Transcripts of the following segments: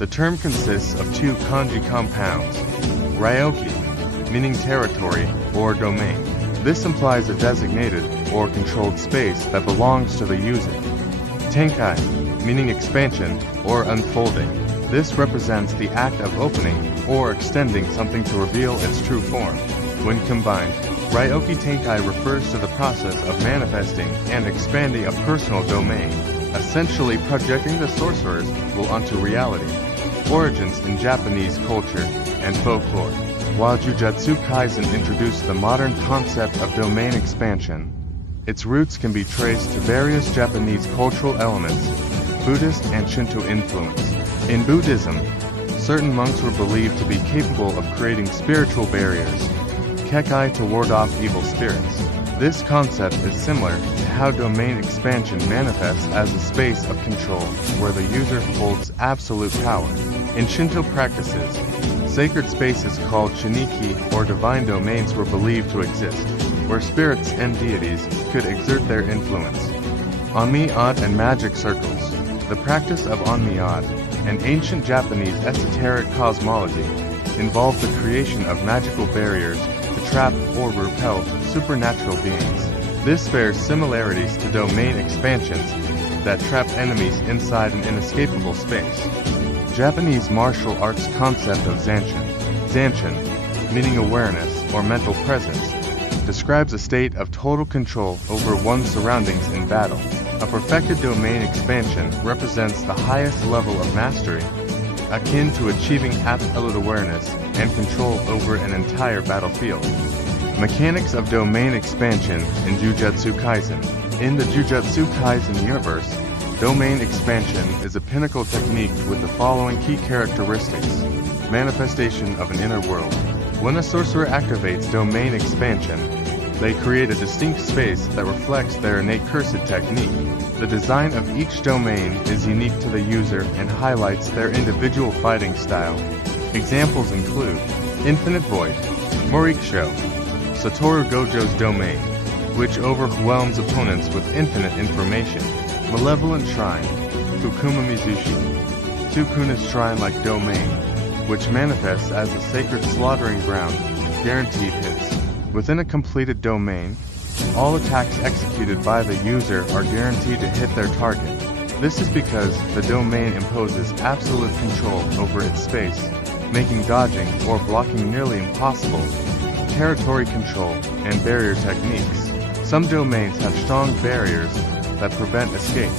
The term consists of two kanji compounds, Ryōiki, meaning territory or domain. This implies a designated or controlled space that belongs to the user. Tenkai, meaning expansion or unfolding. This represents the act of opening or extending something to reveal its true form. When combined, Ryōiki Tenkai refers to the process of manifesting and expanding a personal domain, essentially projecting the sorcerer's will onto reality. Origins in Japanese culture and folklore. While Jujutsu Kaisen introduced the modern concept of domain expansion, its roots can be traced to various Japanese cultural elements, Buddhist and Shinto influence. In Buddhism, certain monks were believed to be capable of creating spiritual barriers, kekai, to ward off evil spirits. This concept is similar to how domain expansion manifests as a space of control where the user holds absolute power. In Shinto practices, sacred spaces called shiniki or divine domains were believed to exist, where spirits and deities could exert their influence. Onmyō and magic circles. The practice of Onmyō, an ancient Japanese esoteric cosmology, involved the creation of magical barriers to trap or repel supernatural beings. This bears similarities to domain expansions that trap enemies inside an inescapable space. Japanese martial arts concept of Zanshin, meaning awareness or mental presence, describes a state of total control over one's surroundings in battle. A perfected domain expansion represents the highest level of mastery, akin to achieving absolute awareness and control over an entire battlefield. Mechanics of domain expansion in Jujutsu Kaisen. In the Jujutsu Kaisen universe, domain expansion is a pinnacle technique with the following key characteristics. Manifestation of an inner world. When a sorcerer activates domain expansion, they create a distinct space that reflects their innate cursed technique. The design of each domain is unique to the user and highlights their individual fighting style. Examples include Infinite Void, Morikisho, Satoru Gojo's domain, which overwhelms opponents with infinite information. Malevolent Shrine, Fukuma Mizushi, Sukuna's shrine-like domain, which manifests as a sacred slaughtering ground, guaranteed hits. Within a completed domain, all attacks executed by the user are guaranteed to hit their target. This is because the domain imposes absolute control over its space, making dodging or blocking nearly impossible. Territory control and barrier techniques. Some domains have strong barriers that prevent escape,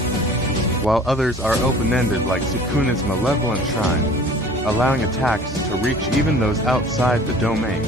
while others are open-ended like Sukuna's Malevolent Shrine, allowing attacks to reach even those outside the domain.